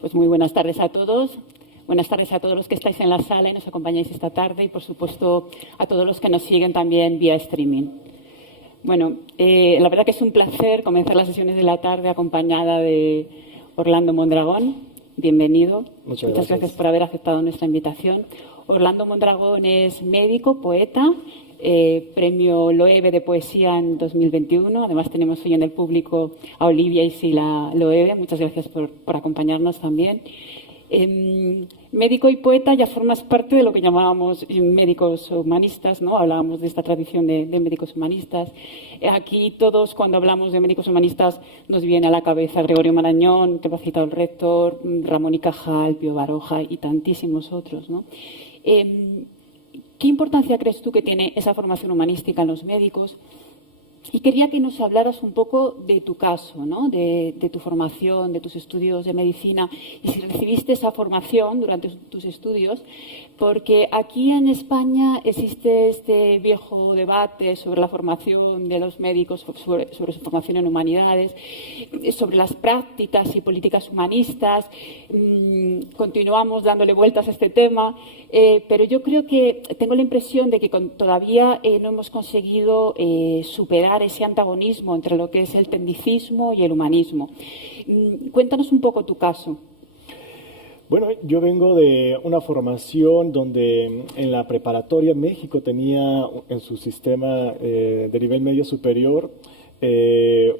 Pues muy buenas tardes a todos. Buenas tardes a todos los que estáis en la sala y nos acompañáis esta tarde y, por supuesto, a todos los que nos siguen también vía streaming. Bueno, la verdad que es un placer comenzar las sesiones de la tarde acompañada de Orlando Mondragón. Bienvenido. Muchas gracias por haber aceptado nuestra invitación. Orlando Mondragón es médico, poeta, premio Loewe de poesía en 2021. Además, tenemos hoy en el público a Olivia y Sila Loewe. Muchas gracias por acompañarnos también. Médico y poeta, ya formas parte de lo que llamábamos médicos humanistas, ¿no? Hablábamos de esta tradición de médicos humanistas. Aquí todos, cuando hablamos de médicos humanistas, nos viene a la cabeza Gregorio Marañón, que lo ha citado el rector, Ramón y Cajal, Pío Baroja y tantísimos otros, ¿no? ¿Qué importancia crees tú que tiene esa formación humanística en los médicos? Y quería que nos hablaras un poco de tu caso, ¿no? De tu formación, de tus estudios de medicina y si recibiste esa formación durante tus estudios, porque aquí en España existe este viejo debate sobre la formación de los médicos, sobre su formación en humanidades, sobre las prácticas y políticas humanistas. Continuamos dándole vueltas a este tema, pero yo creo que tengo la impresión de que todavía no hemos conseguido superar ese antagonismo entre lo que es el tecnicismo y el humanismo. Cuéntanos un poco tu caso. Bueno, yo vengo de una formación donde en la preparatoria México tenía en su sistema de nivel medio superior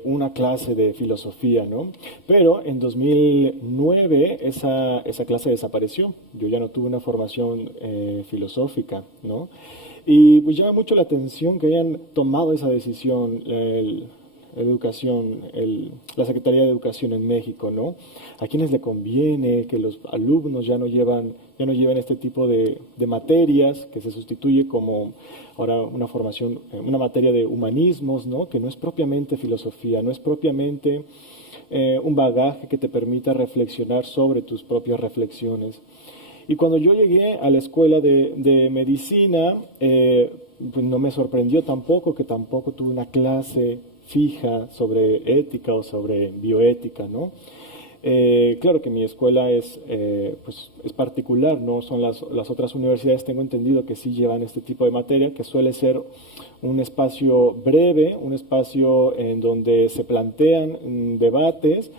una clase de filosofía, ¿no? Pero en 2009 esa clase desapareció. Yo ya no tuve una formación filosófica, ¿no? Y pues llama mucho la atención que hayan tomado esa decisión la Secretaría de Educación en México, ¿no? ¿A quiénes le conviene que los alumnos ya no lleven este tipo de materias, que se sustituye como ahora una materia de humanismos, ¿no? Que no es propiamente filosofía, no es propiamente un bagaje que te permita reflexionar sobre tus propias reflexiones? Y cuando yo llegué a la escuela de medicina, pues no me sorprendió tampoco que tampoco tuve una clase fija sobre ética o sobre bioética, ¿no? Claro que mi escuela pues es particular, no son las otras universidades, tengo entendido que sí llevan este tipo de materia, que suele ser un espacio breve, un espacio en donde se plantean debates,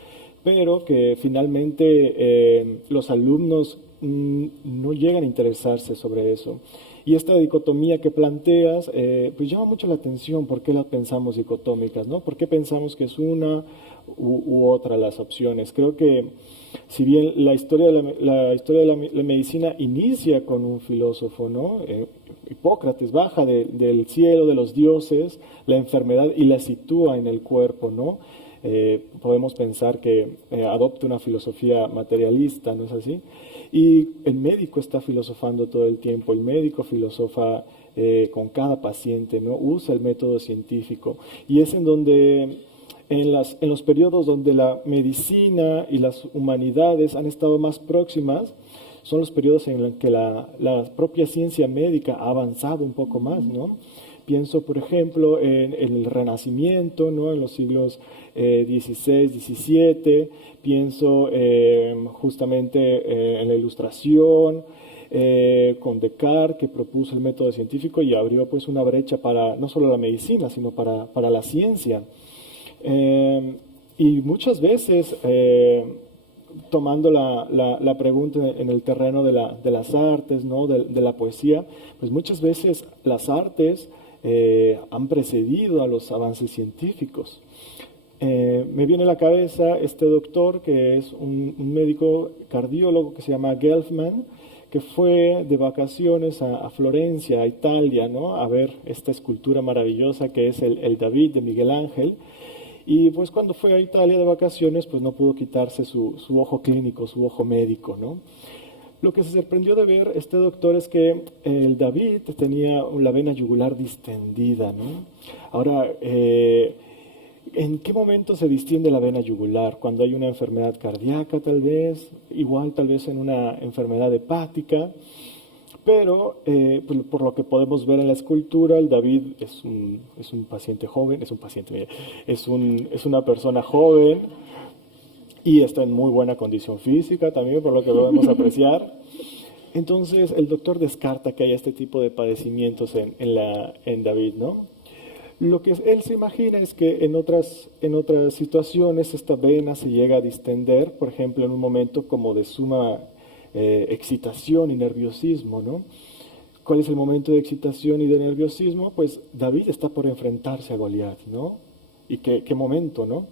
pero que finalmente los alumnos no llegan a interesarse sobre eso. Y esta dicotomía que planteas, pues llama mucho la atención. ¿Por qué la pensamos dicotómicas, no? ¿Por qué pensamos que es una u otra las opciones? Creo que si bien la historia de la medicina inicia con un filósofo, ¿no? Hipócrates baja del cielo, de los dioses, la enfermedad y la sitúa en el cuerpo, ¿no? Podemos pensar que adopta una filosofía materialista, ¿no es así? Y el médico está filosofando todo el tiempo, el médico filosofa con cada paciente, ¿no? Usa el método científico. Y es en donde, en los periodos donde la medicina y las humanidades han estado más próximas, son los periodos en los que la propia ciencia médica ha avanzado un poco más, ¿no? Pienso, por ejemplo, en el Renacimiento, ¿no? En los siglos XVI, XVII. Pienso justamente en la Ilustración, con Descartes, que propuso el método científico y abrió pues una brecha para no solo la medicina, sino para la ciencia. Y muchas veces, tomando la pregunta en el terreno de las artes, ¿no? de la poesía, pues muchas veces las artes han precedido a los avances científicos. Me viene a la cabeza este doctor que es un médico cardiólogo que se llama Gelfman, que fue de vacaciones a Florencia, a Italia, ¿no? A ver esta escultura maravillosa que es el David de Miguel Ángel. Y pues cuando fue a Italia de vacaciones, pues no pudo quitarse su ojo clínico, su ojo médico, ¿no? Lo que se sorprendió de ver este doctor es que el David tenía la vena yugular distendida, ¿no? Ahora, ¿en qué momento se distiende la vena yugular? Cuando hay una enfermedad cardíaca, tal vez, igual tal vez en una enfermedad hepática, pero pues, por lo que podemos ver en la escultura, el David es un paciente joven, es una persona joven, y está en muy buena condición física también, por lo que podemos apreciar. Entonces, el doctor descarta que haya este tipo de padecimientos en David, ¿no? Lo que él se imagina es que en otras situaciones esta vena se llega a distender, por ejemplo, en un momento como de suma excitación y nerviosismo, ¿no? ¿Cuál es el momento de excitación y de nerviosismo? Pues David está por enfrentarse a Goliat, ¿no? ¿Y qué momento, no?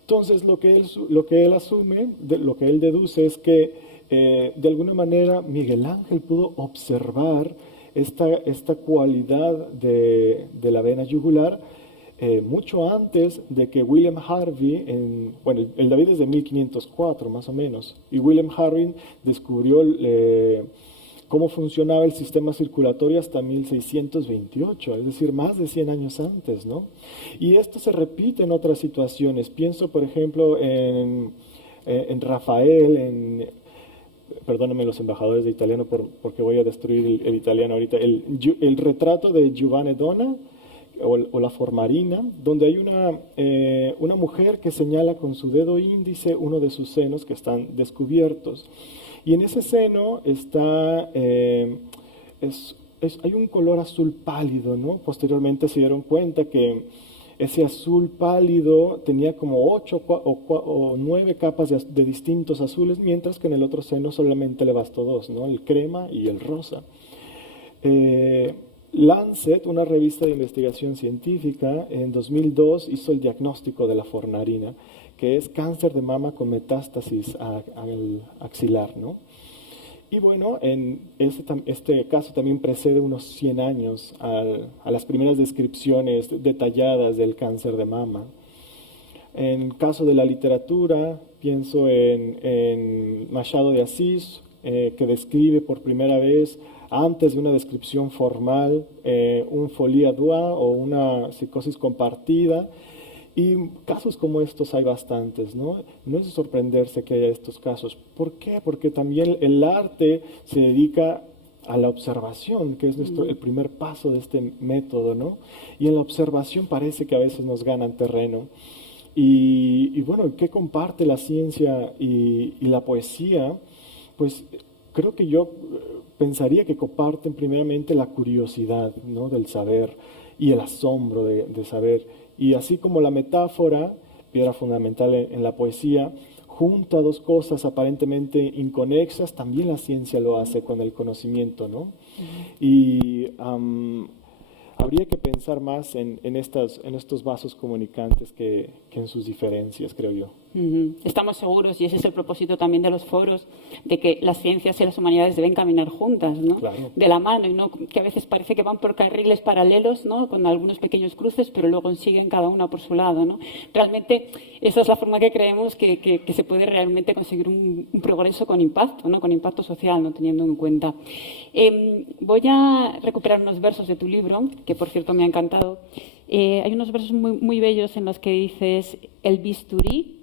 Entonces, lo que él asume, lo que él deduce es que de alguna manera Miguel Ángel pudo observar esta cualidad de la vena yugular mucho antes de que William Harvey, bueno, el David es de 1504 más o menos, y William Harvey descubrió cómo funcionaba el sistema circulatorio hasta 1628, es decir, más de 100 años antes, ¿no? Y esto se repite en otras situaciones. Pienso, por ejemplo, en Rafael, perdónenme los embajadores de italiano porque voy a destruir el italiano ahorita, el retrato de Giovanni Donna, o la Formarina, donde hay una mujer que señala con su dedo índice uno de sus senos que están descubiertos. Y en ese seno está, hay un color azul pálido, ¿no? Posteriormente se dieron cuenta que ese azul pálido tenía como 8 o 9 capas de distintos azules, mientras que en el otro seno solamente le bastó 2, ¿no? El crema y el rosa. Lancet, una revista de investigación científica, en 2002 hizo el diagnóstico de la fornarina, que es cáncer de mama con metástasis al axilar, ¿no? Y bueno, en este caso también precede unos 100 años a las primeras descripciones detalladas del cáncer de mama. En el caso de la literatura, pienso en Machado de Assis, que describe por primera vez, antes de una descripción formal, un folie à deux o una psicosis compartida. Y casos como estos hay bastantes, ¿no? No es de sorprenderse que haya estos casos. ¿Por qué? Porque también el arte se dedica a la observación, que es el primer paso de este método, ¿no? Y en la observación parece que a veces nos ganan terreno. Y bueno, ¿qué comparte la ciencia y la poesía? Pues creo que yo pensaría que comparten primeramente la curiosidad, ¿no? Del saber y el asombro de saber. Y así como la metáfora, piedra fundamental en la poesía, junta dos cosas aparentemente inconexas, también la ciencia lo hace con el conocimiento, ¿no? Y habría que pensar más en estos vasos comunicantes que en sus diferencias, creo yo. Estamos seguros, y ese es el propósito también de los foros, de que las ciencias y las humanidades deben caminar juntas, ¿no? Claro. De la mano, y no que a veces parece que van por carriles paralelos, ¿no? Con algunos pequeños cruces, pero luego siguen cada una por su lado, ¿no? Realmente esa es la forma que creemos que se puede realmente conseguir un progreso con impacto, ¿no? Con impacto social, ¿no? Teniendo en cuenta. Voy a recuperar unos versos de tu libro, que por cierto me ha encantado. Hay unos versos muy, muy bellos en los que dices: el bisturí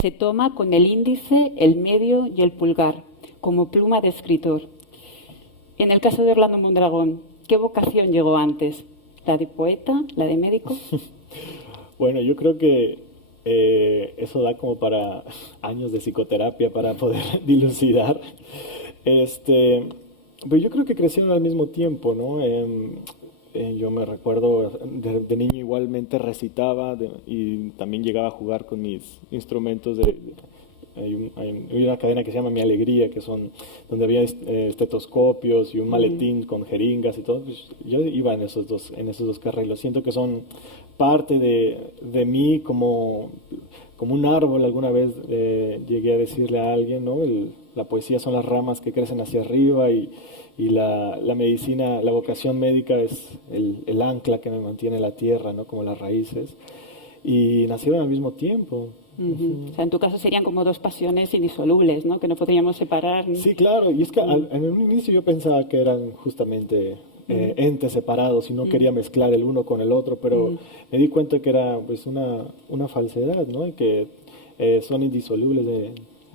se toma con el índice, el medio y el pulgar, como pluma de escritor. En el caso de Orlando Mondragón, ¿qué vocación llegó antes? ¿La de poeta? ¿La de médico? Bueno, yo creo que eso da como para años de psicoterapia para poder dilucidar. Pero yo creo que crecieron al mismo tiempo, ¿no? Yo me recuerdo de niño igualmente recitaba y también llegaba a jugar con mis instrumentos. Hay una cadena que se llama Mi Alegría, que son donde había estetoscopios y un maletín con jeringas y todo. Pues yo iba en esos dos carriles. Siento que son parte de mí como un árbol. Alguna vez llegué a decirle a alguien, ¿no? La poesía son las ramas que crecen hacia arriba y la medicina, la vocación médica es el ancla que me mantiene la tierra, ¿no? Como las raíces. Y nacieron al mismo tiempo. O sea, en tu caso serían como dos pasiones indisolubles, ¿no? Que no podríamos separar, ¿no? Sí, claro. Y es que en un inicio yo pensaba que eran justamente entes separados y no quería mezclar el uno con el otro, pero me di cuenta que era pues una falsedad, ¿no? Y que son indisolubles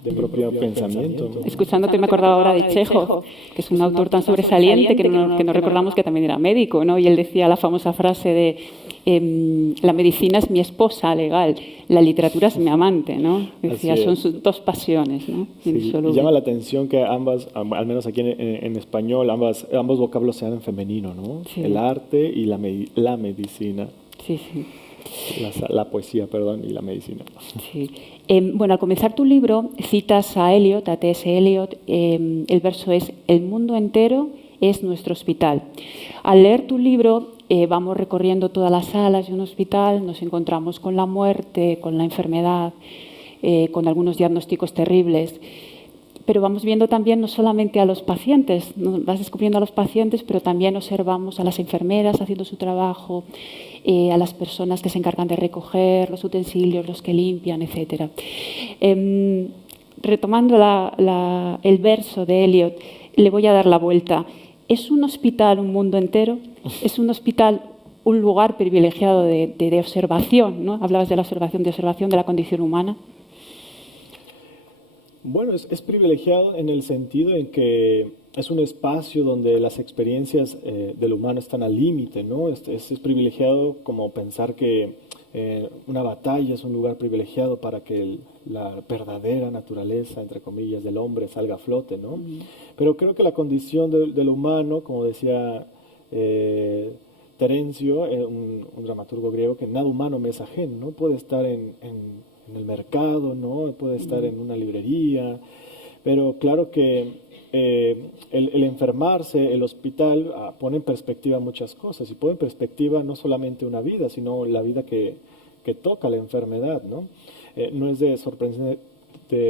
de propio pensamiento, ¿no? Escuchándote me acordaba ahora de Chekhov, que es un autor tan sobresaliente que no recordamos que también era médico, ¿no? Y él decía la famosa frase de La medicina es mi esposa legal, la literatura es mi amante, ¿no? Decía, son sus dos pasiones, ¿no? Sí, y llama la atención que ambas, al menos aquí en español, ambos vocablos sean en femenino, ¿no? Sí. El arte y la medicina. Sí, sí. La poesía, perdón, y la medicina. Sí. Bueno, al comenzar tu libro citas a Eliot, a T.S. Eliot. El verso es: el mundo entero es nuestro hospital. Al leer tu libro vamos recorriendo todas las salas de un hospital, nos encontramos con la muerte, con la enfermedad, con algunos diagnósticos terribles. Pero vamos viendo también no solamente a los pacientes, vas descubriendo a los pacientes, pero también observamos a las enfermeras haciendo su trabajo, a las personas que se encargan de recoger los utensilios, los que limpian, etc. Retomando el verso de Eliot, le voy a dar la vuelta. ¿Es un hospital un mundo entero? ¿Es un hospital un lugar privilegiado de observación, ¿no? Hablabas de la observación de la condición humana. Bueno, es privilegiado en el sentido en que es un espacio donde las experiencias del humano están al límite, ¿no? Es privilegiado como pensar que una batalla es un lugar privilegiado para que la verdadera naturaleza, entre comillas, del hombre salga a flote, ¿no? Pero creo que la condición del humano, como decía Terencio, un dramaturgo griego, que nada humano me es ajeno, ¿no? Puede estar en el mercado, ¿no? Puede estar en una librería, pero claro que el enfermarse, el hospital, pone en perspectiva muchas cosas, y pone en perspectiva no solamente una vida, sino la vida que toca la enfermedad, ¿no? No es de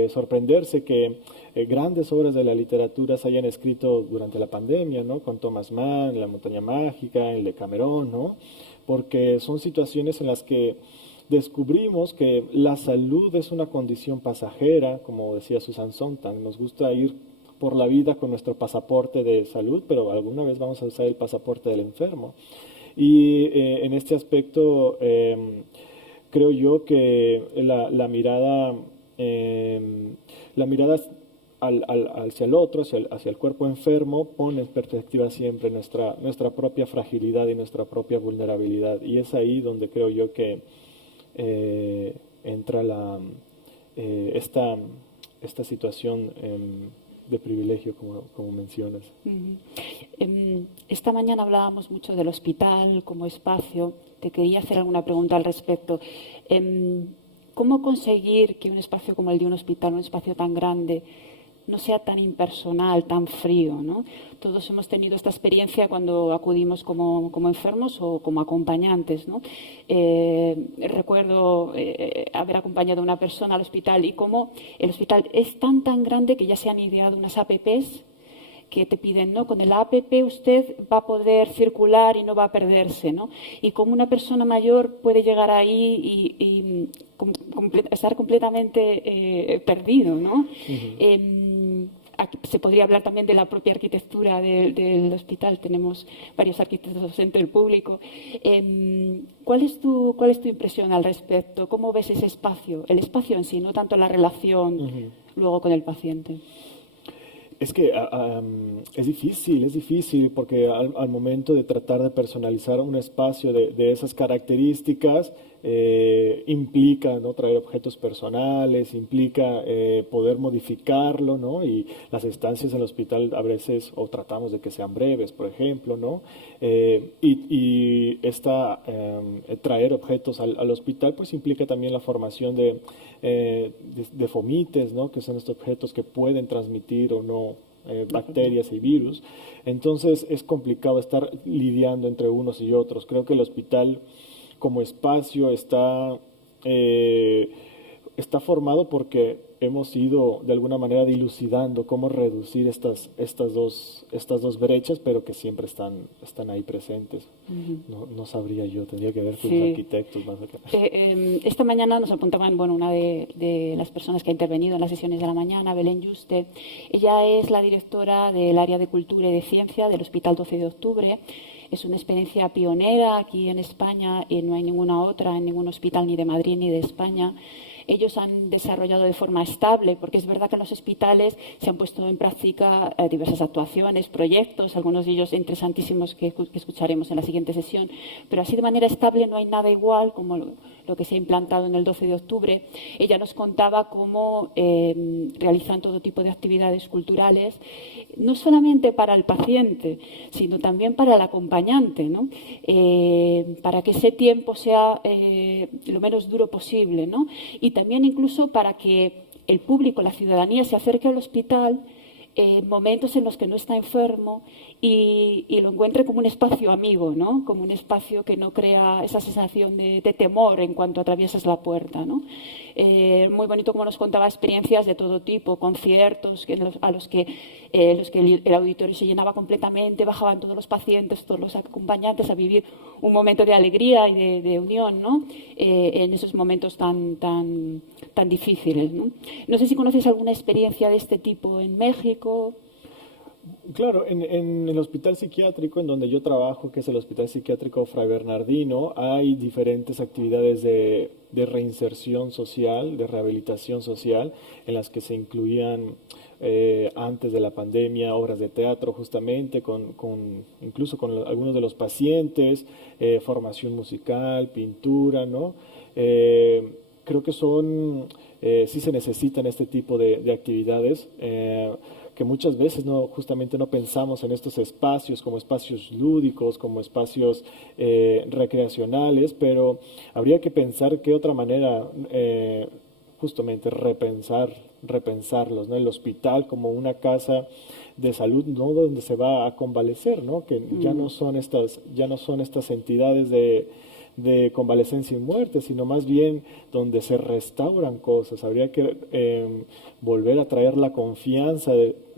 sorprenderse que grandes obras de la literatura se hayan escrito durante la pandemia, ¿no? Con Thomas Mann, La montaña mágica, el de Cameron, ¿no? Porque son situaciones en las que descubrimos que la salud es una condición pasajera, como decía Susan Sontag. Nos gusta ir por la vida con nuestro pasaporte de salud, pero alguna vez vamos a usar el pasaporte del enfermo. Y en este aspecto creo yo que la mirada hacia el otro, hacia el cuerpo enfermo, pone en perspectiva siempre nuestra propia fragilidad y nuestra propia vulnerabilidad. Y es ahí donde creo yo que entra esta situación de privilegio, como mencionas. Esta mañana hablábamos mucho del hospital como espacio. Te quería hacer alguna pregunta al respecto. ¿Cómo conseguir que un espacio como el de un hospital, un espacio tan grande, no sea tan impersonal, tan frío, ¿no? Todos hemos tenido esta experiencia cuando acudimos como enfermos o como acompañantes, ¿no? Recuerdo haber acompañado a una persona al hospital y cómo el hospital es tan grande que ya se han ideado unas APPs que te piden, ¿no? Con el APP usted va a poder circular y no va a perderse, ¿no? Y cómo una persona mayor puede llegar ahí y estar completamente perdido, ¿no? Aquí se podría hablar también de la propia arquitectura del hospital. Tenemos varios arquitectos entre el público. ¿Cuál es tu impresión al respecto? ¿Cómo ves ese espacio? El espacio en sí, no tanto la relación luego con el paciente. Es que es difícil porque al momento de tratar de personalizar un espacio de esas características, implica, ¿no? Traer objetos personales, implica poder modificarlo, ¿no? Y las estancias en el hospital a veces, o tratamos de que sean breves, por ejemplo, ¿no? Traer objetos al hospital pues implica también la formación de fomites, ¿no? Que son estos objetos que pueden transmitir o no bacterias y virus. Entonces es complicado estar lidiando entre unos y otros. Creo que el hospital como espacio está formado porque hemos ido de alguna manera dilucidando cómo reducir estas dos brechas, pero que siempre están ahí presentes. No sabría yo, tendría que ver con los arquitectos más acá. Esta mañana nos apuntaban, una de las personas que ha intervenido en las sesiones de la mañana, Belén Yuste. Ella es la directora del área de Cultura y de Ciencia del Hospital 12 de Octubre. Es una experiencia pionera aquí en España y no hay ninguna otra en ningún hospital ni de Madrid ni de España. ellos han desarrollado de forma estable, porque es verdad que en los hospitales se han puesto en práctica diversas actuaciones, proyectos, algunos de ellos interesantísimos que escucharemos en la siguiente sesión, pero así de manera estable no hay nada igual como lo que se ha implantado en el 12 de octubre. Ella nos contaba cómo realizan todo tipo de actividades culturales, no solamente para el paciente, sino también para el acompañante, ¿no? Para que ese tiempo sea lo menos duro posible, ¿no? Y también incluso para que el público, la ciudadanía, se acerque al hospital en momentos en los que no está enfermo y lo encuentre como un espacio amigo, ¿no? Como un espacio que no crea esa sensación de temor en cuanto atraviesas la puerta, ¿no? Muy bonito como nos contaba experiencias de todo tipo, conciertos a los que el auditorio se llenaba completamente, bajaban todos los pacientes, todos los acompañantes a vivir un momento de alegría y de unión, ¿no? En esos momentos tan difíciles, ¿no? No sé si conoces alguna experiencia de este tipo en México. Claro, en el hospital psiquiátrico en donde yo trabajo, que es el Hospital Psiquiátrico Fray Bernardino, hay diferentes actividades de reinserción social, de rehabilitación social, en las que se incluían antes de la pandemia obras de teatro justamente, incluso con algunos de los pacientes, formación musical, pintura, ¿no? Creo que sí se necesitan este tipo de actividades. Que muchas veces justamente no pensamos en estos espacios como espacios lúdicos, como espacios recreacionales, pero habría que pensar qué otra manera justamente repensarlos, ¿no? El hospital como una casa de salud, no donde se va a convalecer, ¿no? Que ya no son estas entidades de convalecencia y muerte, sino más bien donde se restauran cosas. Habría que volver a traer la confianza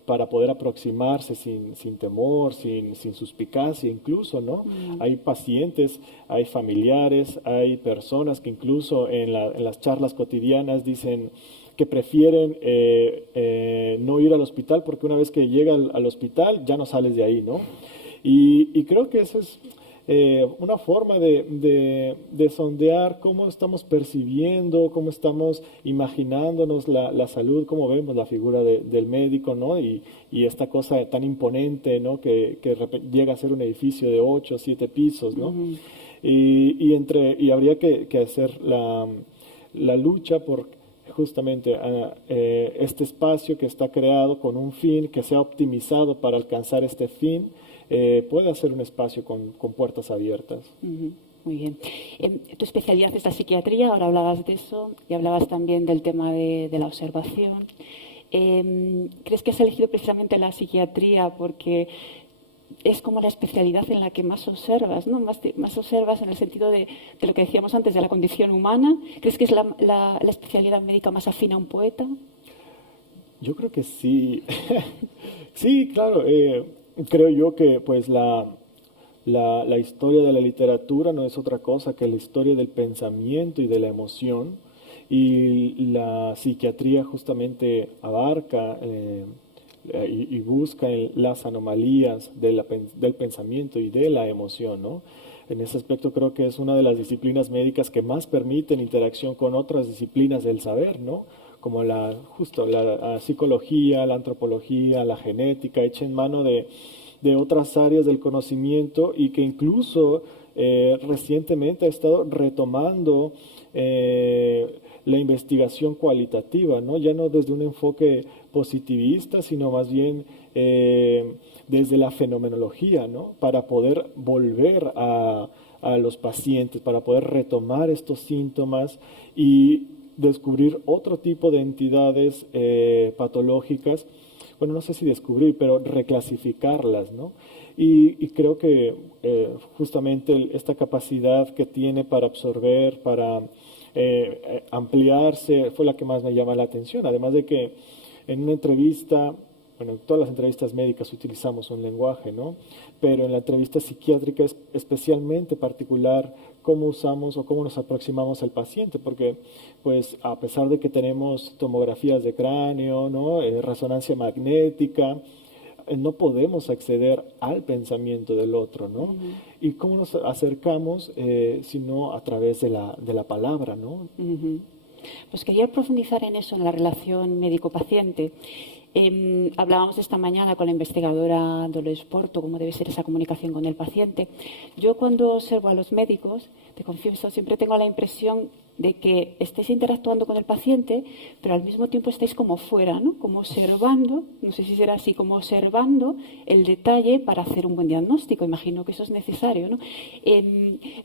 para poder aproximarse sin temor, sin suspicacia incluso, ¿no? Hay pacientes, hay familiares, hay personas que incluso en las charlas cotidianas dicen que prefieren no ir al hospital porque una vez que llega al hospital ya no sales de ahí, ¿no? Y creo que eso es una forma de sondear cómo estamos percibiendo, cómo estamos imaginándonos la salud, cómo vemos la figura del médico, ¿no? Y esta cosa tan imponente, ¿no? Que llega a ser un edificio de 8 o 7 pisos, ¿no? Y habría que hacer la lucha por justamente este espacio que está creado con un fin, que sea optimizado para alcanzar este fin, puede ser un espacio con puertas abiertas. Muy bien. Tu especialidad es la psiquiatría, ahora hablabas de eso y hablabas también del tema de la observación. ¿Crees que has elegido precisamente la psiquiatría porque es como la especialidad en la que más observas, ¿no? Más observas en el sentido de lo que decíamos antes, de la condición humana? ¿Crees que es la especialidad médica más afín a un poeta? Yo creo que sí. Sí, claro. Creo yo que pues la historia de la literatura no es otra cosa que la historia del pensamiento y de la emoción, y la psiquiatría justamente abarca y busca las anomalías del pensamiento y de la emoción, ¿no? En ese aspecto creo que es una de las disciplinas médicas que más permiten interacción con otras disciplinas del saber, ¿no? Como la psicología, la antropología, la genética, echen mano de otras áreas del conocimiento, y que incluso recientemente ha estado retomando la investigación cualitativa, ¿no? Ya no desde un enfoque positivista, sino más bien desde la fenomenología, ¿no? Para poder volver a los pacientes, para poder retomar estos síntomas y descubrir otro tipo de entidades patológicas. Bueno, no sé si descubrir, pero reclasificarlas, ¿no? Y creo que justamente esta capacidad que tiene para absorber, para ampliarse, fue la que más me llama la atención. Además de que en una entrevista, bueno, en todas las entrevistas médicas utilizamos un lenguaje, ¿no? Pero en la entrevista psiquiátrica es especialmente particular cómo usamos o cómo nos aproximamos al paciente, porque pues a pesar de que tenemos tomografías de cráneo, ¿no? Resonancia magnética, no podemos acceder al pensamiento del otro, ¿no? ¿Y cómo nos acercamos sino a través de la palabra, ¿no? Pues quería profundizar en eso, en la relación médico-paciente. Hablábamos esta mañana con la investigadora Dolores Porto, cómo debe ser esa comunicación con el paciente. Yo cuando observo a los médicos, te confieso, siempre tengo la impresión de que estáis interactuando con el paciente, pero al mismo tiempo estáis como fuera, ¿no? Como observando, no sé si será así, como observando el detalle para hacer un buen diagnóstico. Imagino que eso es necesario, ¿no?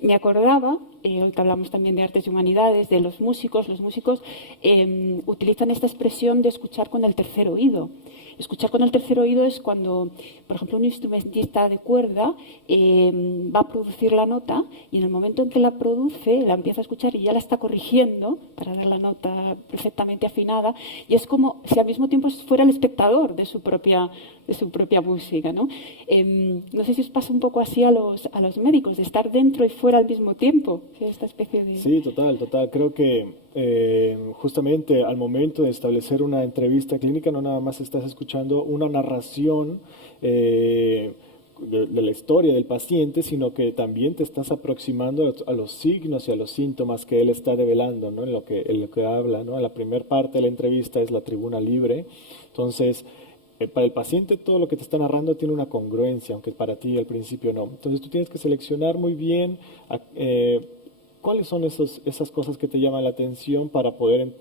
Me acordaba, hoy que hablamos también de artes y humanidades, de los músicos. Los músicos utilizan esta expresión de escuchar con el tercer oído. Escuchar con el tercer oído es cuando, por ejemplo, un instrumentista de cuerda va a producir la nota y en el momento en que la produce, la empieza a escuchar y ya la está corrigiendo para dar la nota perfectamente afinada, y es como si al mismo tiempo fuera el espectador de su propia música, ¿no? No sé si os pasa un poco así a los médicos, de estar dentro y fuera al mismo tiempo, esta especie de... Sí, total, total. Creo que justamente al momento de establecer una entrevista clínica no nada más estás escuchando una narración de la historia del paciente, sino que también te estás aproximando a los signos y a los síntomas que él está develando, ¿no? En lo que habla, ¿no? La primera parte de la entrevista es la tribuna libre. Entonces, para el paciente todo lo que te está narrando tiene una congruencia, aunque para ti al principio no. Entonces tú tienes que seleccionar muy bien cuáles son esas cosas que te llaman la atención para poder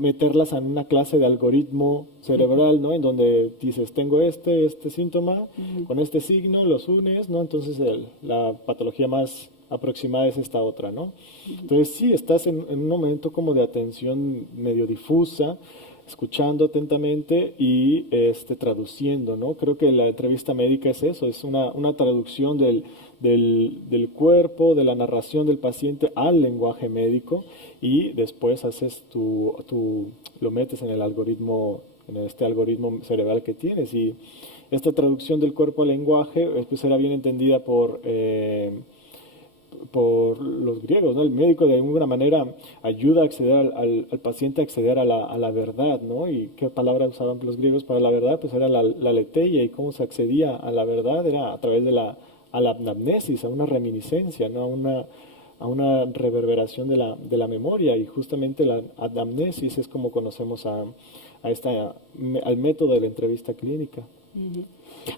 meterlas en una clase de algoritmo cerebral, ¿no? En donde dices, tengo este síntoma, con este signo, los unes, ¿no? Entonces la patología más aproximada es esta otra, ¿no? Entonces sí, estás en un momento como de atención medio difusa, escuchando atentamente y traduciendo, ¿no? Creo que la entrevista médica es eso, es una traducción del cuerpo, de la narración del paciente al lenguaje médico, y después haces lo metes en el algoritmo, en este algoritmo cerebral que tienes, y esta traducción del cuerpo al lenguaje pues era bien entendida por los griegos, ¿no? El médico de alguna manera ayuda a acceder al paciente a acceder a la verdad, ¿no? ¿Y qué palabra usaban los griegos para la verdad? Pues era la aletheia, y cómo se accedía a la verdad era a través de a la anamnesis, a una reminiscencia, ¿no? A una reverberación de la memoria, y justamente la anamnesis es como conocemos al método de la entrevista clínica.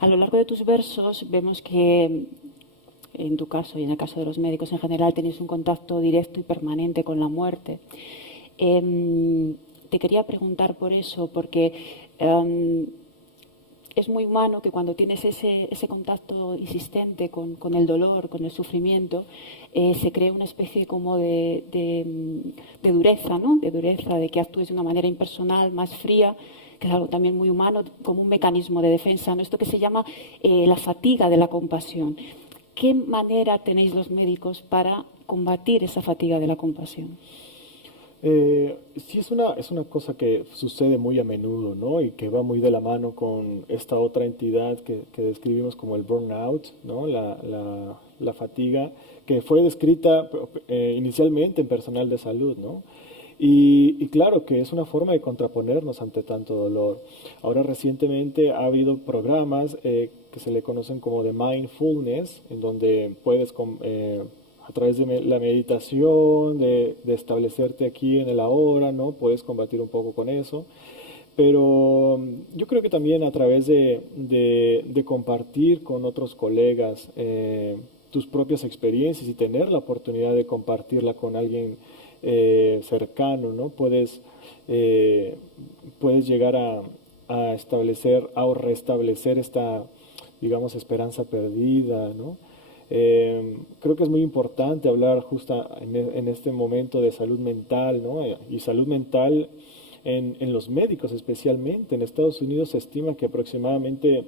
A lo largo de tus versos vemos que en tu caso y en el caso de los médicos en general tenéis un contacto directo y permanente con la muerte. Te quería preguntar por eso, porque es muy humano que cuando tienes ese contacto insistente con el dolor, con el sufrimiento, se cree una especie como de dureza, ¿no? De dureza, de que actúes de una manera impersonal, más fría, que es algo también muy humano, como un mecanismo de defensa, ¿no? Esto que se llama la fatiga de la compasión. ¿Qué manera tenéis los médicos para combatir esa fatiga de la compasión? Sí, es una cosa que sucede muy a menudo, ¿no? Y que va muy de la mano con esta otra entidad que describimos como el burnout, ¿no? La fatiga, que fue descrita inicialmente en personal de salud, ¿no? Y claro que es una forma de contraponernos ante tanto dolor. Ahora recientemente ha habido programas que se le conocen como de mindfulness, en donde puedes a través de la meditación, de establecerte aquí en el ahora, ¿no? Puedes combatir un poco con eso. Pero yo creo que también a través de compartir con otros colegas tus propias experiencias y tener la oportunidad de compartirla con alguien cercano, ¿no? Puedes llegar a establecer o restablecer esta, digamos, esperanza perdida, ¿no? Creo que es muy importante hablar justo en este momento de salud mental, ¿no? Y salud mental en los médicos especialmente. En Estados Unidos se estima que aproximadamente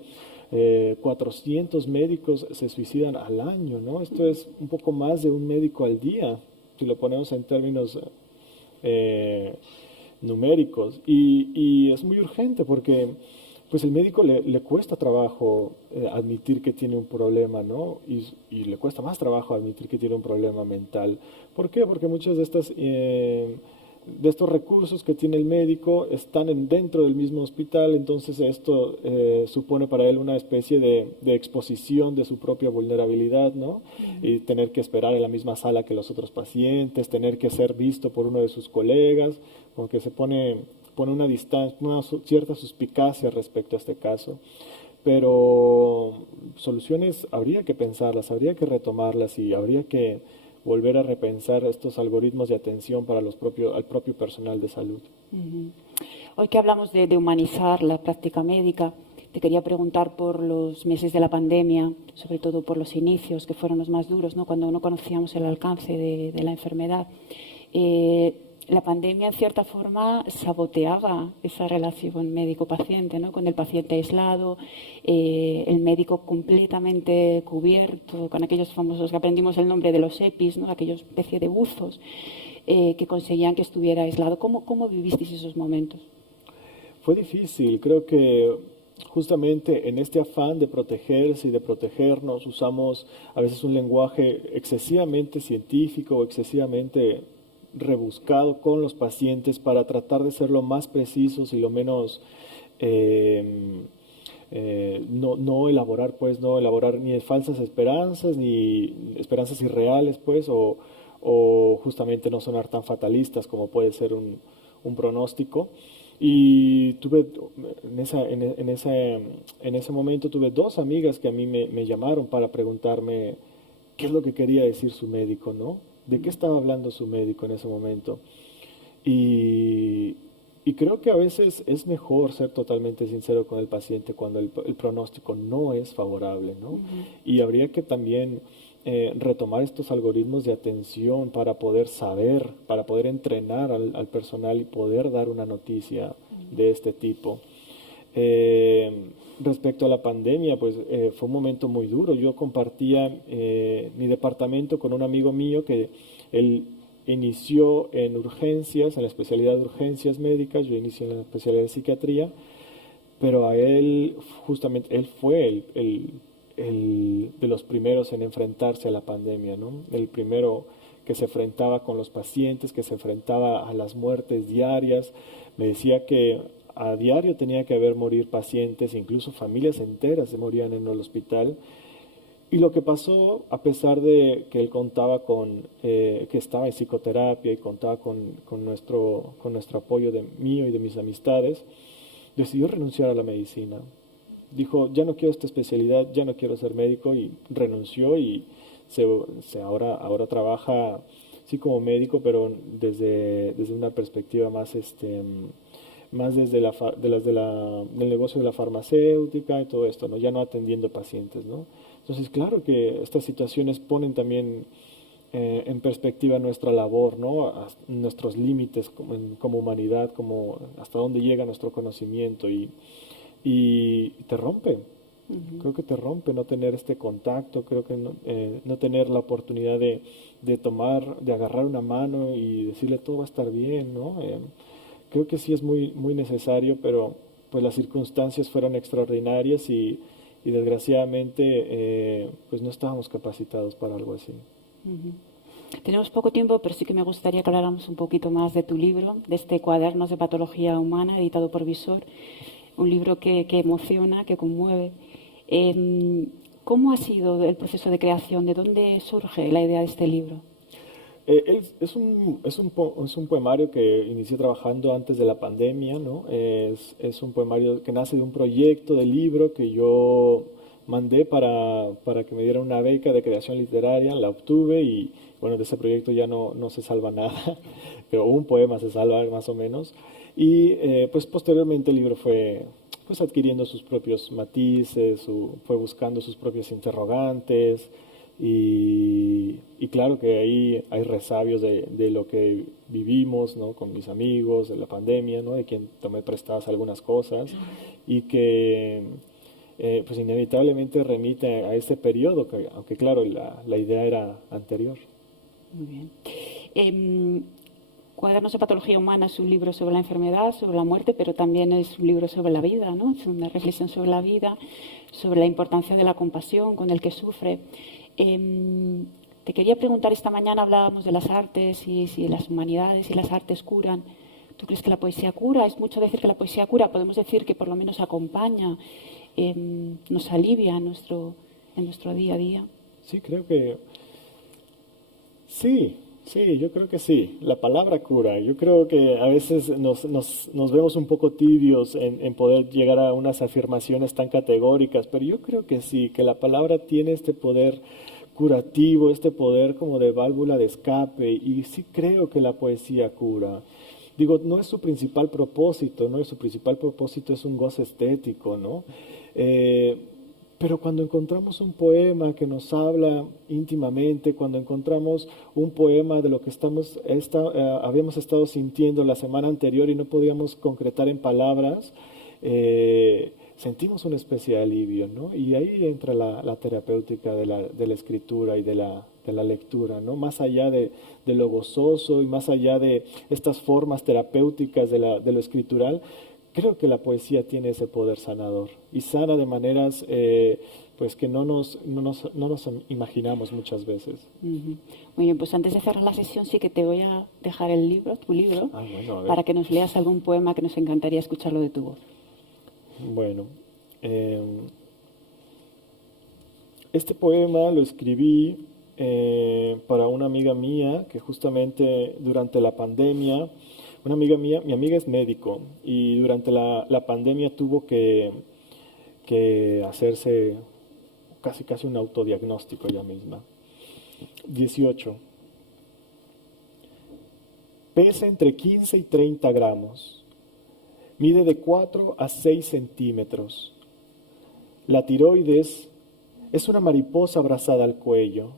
400 médicos se suicidan al año, ¿no? Esto es un poco más de un médico al día, si lo ponemos en términos numéricos. Y es muy urgente porque pues el médico le cuesta trabajo admitir que tiene un problema, ¿no? Y le cuesta más trabajo admitir que tiene un problema mental. ¿Por qué? Porque muchas de estas de estos recursos que tiene el médico están dentro del mismo hospital, entonces esto supone para él una especie de exposición de su propia vulnerabilidad, ¿no? Y tener que esperar en la misma sala que los otros pacientes, tener que ser visto por uno de sus colegas, como que se pone una distancia, una cierta suspicacia respecto a este caso. Pero soluciones habría que pensarlas, habría que retomarlas y habría que volver a repensar estos algoritmos de atención para al propio personal de salud. Hoy que hablamos de humanizar la práctica médica, te quería preguntar por los meses de la pandemia, sobre todo por los inicios, que fueron los más duros, ¿no? Cuando no conocíamos el alcance de la enfermedad. La pandemia, en cierta forma, saboteaba esa relación médico-paciente, ¿no? Con el paciente aislado, el médico completamente cubierto, con aquellos famosos que aprendimos el nombre de los EPIs, ¿no? Aquellos especie de buzos que conseguían que estuviera aislado. ¿Cómo vivisteis esos momentos? Fue difícil, creo que justamente en este afán de protegerse y de protegernos usamos a veces un lenguaje excesivamente científico, excesivamente rebuscado con los pacientes para tratar de ser lo más precisos y lo menos no elaborar ni falsas esperanzas ni esperanzas irreales, pues, o justamente no sonar tan fatalistas como puede ser un pronóstico. Y tuve en ese momento tuve dos amigas que a mí me llamaron para preguntarme qué es lo que quería decir su médico, ¿no? ¿De qué estaba hablando su médico en ese momento? Y, y creo que a veces es mejor ser totalmente sincero con el paciente cuando el pronóstico no es favorable, ¿no? Y habría que también retomar estos algoritmos de atención para poder saber, para poder entrenar al personal y poder dar una noticia de este tipo. Respecto a la pandemia, pues fue un momento muy duro. Yo compartía mi departamento con un amigo mío que él inició en urgencias, en la especialidad de urgencias médicas, yo inicié en la especialidad de psiquiatría, pero a él, justamente, él fue el de los primeros en enfrentarse a la pandemia, ¿no? El primero que se enfrentaba con los pacientes, que se enfrentaba a las muertes diarias. Me decía que a diario tenía que haber morir pacientes, incluso familias enteras se morían en el hospital. Y lo que pasó, a pesar de que él contaba que estaba en psicoterapia y contaba con nuestro apoyo mío y de mis amistades, decidió renunciar a la medicina. Dijo, ya no quiero esta especialidad, ya no quiero ser médico, y renunció y ahora trabaja, sí, como médico, pero desde una perspectiva más desde del negocio de la farmacéutica y todo esto, ¿no? Ya no atendiendo pacientes, ¿no? Entonces, claro que estas situaciones ponen también en perspectiva nuestra labor, ¿no? Nuestros límites como humanidad, como hasta dónde llega nuestro conocimiento y te rompe. Creo que te rompe no tener este contacto, creo que no tener la oportunidad de agarrar una mano y decirle todo va a estar bien, ¿no? Creo que sí es muy, muy necesario, pero pues las circunstancias fueron extraordinarias y desgraciadamente pues no estábamos capacitados para algo así. Tenemos poco tiempo, pero sí que me gustaría que habláramos un poquito más de tu libro, de este Cuadernos de Patología Humana, editado por Visor, un libro que emociona, que conmueve. ¿Cómo ha sido el proceso de creación? ¿De dónde surge la idea de este libro? Es un poemario que inicié trabajando antes de la pandemia, ¿no? Es un poemario que nace de un proyecto de libro que yo mandé para que me dieran una beca de creación literaria, la obtuve y bueno, de ese proyecto ya no se salva nada, pero un poema se salva más o menos. Y pues posteriormente el libro fue pues adquiriendo sus propios matices, fue buscando sus propios interrogantes. Y claro que ahí hay resabios de lo que vivimos, ¿no? Con mis amigos, de la pandemia, ¿no? De quien tomé prestadas algunas cosas y que pues inevitablemente remite a ese periodo, aunque claro, la idea era anterior. Muy bien. Cuadernos de Patología Humana es un libro sobre la enfermedad, sobre la muerte, pero también es un libro sobre la vida, ¿no? Es una reflexión sobre la vida, sobre la importancia de la compasión con el que sufre. Te quería preguntar, esta mañana hablábamos de las artes y si las humanidades y las artes curan. ¿Tú crees que la poesía cura? Es mucho decir que la poesía cura. Podemos decir que por lo menos acompaña, nos alivia en nuestro día a día. Sí, creo que sí, yo creo que sí. La palabra cura. Yo creo que a veces nos vemos un poco tibios en poder llegar a unas afirmaciones tan categóricas, pero yo creo que sí, que la palabra tiene este poder curativo, este poder como de válvula de escape, y sí creo que la poesía cura. Digo, no es su principal propósito, ¿no? Su principal propósito es un goce estético, ¿no? Pero cuando encontramos un poema que nos habla íntimamente, cuando encontramos un poema de lo que habíamos estado sintiendo la semana anterior y no podíamos concretar en palabras, sentimos una especie de alivio, ¿no? Y ahí entra la terapéutica de la escritura y de la lectura, ¿no? Más allá de lo gozoso y más allá de estas formas terapéuticas de lo escritural, creo que la poesía tiene ese poder sanador y sana de maneras pues que no nos imaginamos muchas veces. Uh-huh. Muy bien, pues antes de cerrar la sesión sí que te voy a dejar tu libro, bueno, para que nos leas algún poema que nos encantaría escucharlo de tu voz. Bueno, este poema lo escribí para una amiga mía que justamente durante la pandemia, una amiga mía, mi amiga es médico y durante la pandemia tuvo que hacerse casi un autodiagnóstico ella misma. 18. Pesa entre 15 y 30 gramos. Mide de 4 a 6 centímetros. La tiroides es una mariposa abrazada al cuello.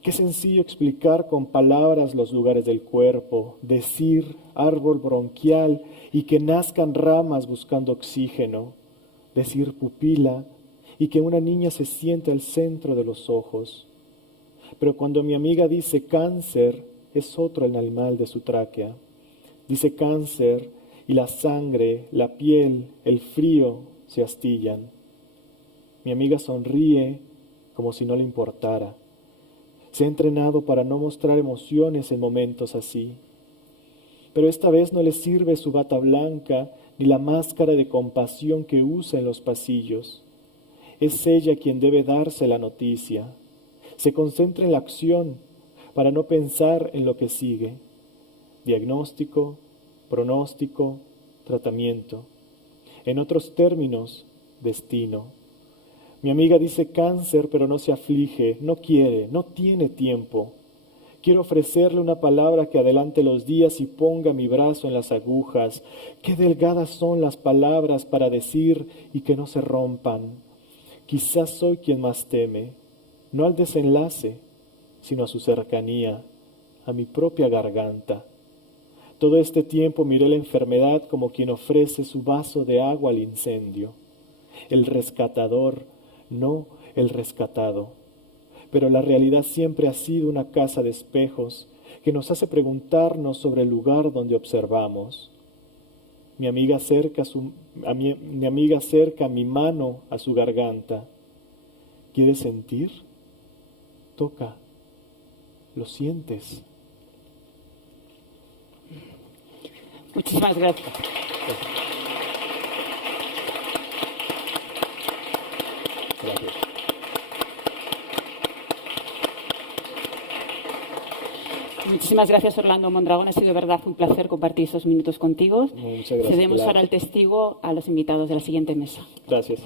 Qué sencillo explicar con palabras los lugares del cuerpo, decir árbol bronquial y que nazcan ramas buscando oxígeno, decir pupila y que una niña se siente al centro de los ojos. Pero cuando mi amiga dice cáncer, es otro el animal de su tráquea. Dice cáncer y la sangre, la piel, el frío se astillan. Mi amiga sonríe como si no le importara. Se ha entrenado para no mostrar emociones en momentos así. Pero esta vez no le sirve su bata blanca ni la máscara de compasión que usa en los pasillos. Es ella quien debe darse la noticia. Se concentra en la acción para no pensar en lo que sigue. Diagnóstico, pronóstico, tratamiento. En otros términos, destino. Mi amiga dice cáncer, pero no se aflige, no quiere, no tiene tiempo. Quiero ofrecerle una palabra que adelante los días y ponga mi brazo en las agujas. Qué delgadas son las palabras para decir y que no se rompan. Quizás soy quien más teme, no al desenlace, sino a su cercanía, a mi propia garganta. Todo este tiempo miré la enfermedad como quien ofrece su vaso de agua al incendio. El rescatador, no el rescatado. Pero la realidad siempre ha sido una casa de espejos que nos hace preguntarnos sobre el lugar donde observamos. Mi amiga acerca mi mano a su garganta. ¿Quieres sentir? Toca. ¿Lo sientes? Muchísimas gracias. Gracias. Muchísimas gracias, Orlando Mondragón. Ha sido de verdad un placer compartir estos minutos contigo. Muchas gracias. Cedemos ahora el testigo a los invitados de la siguiente mesa. Gracias.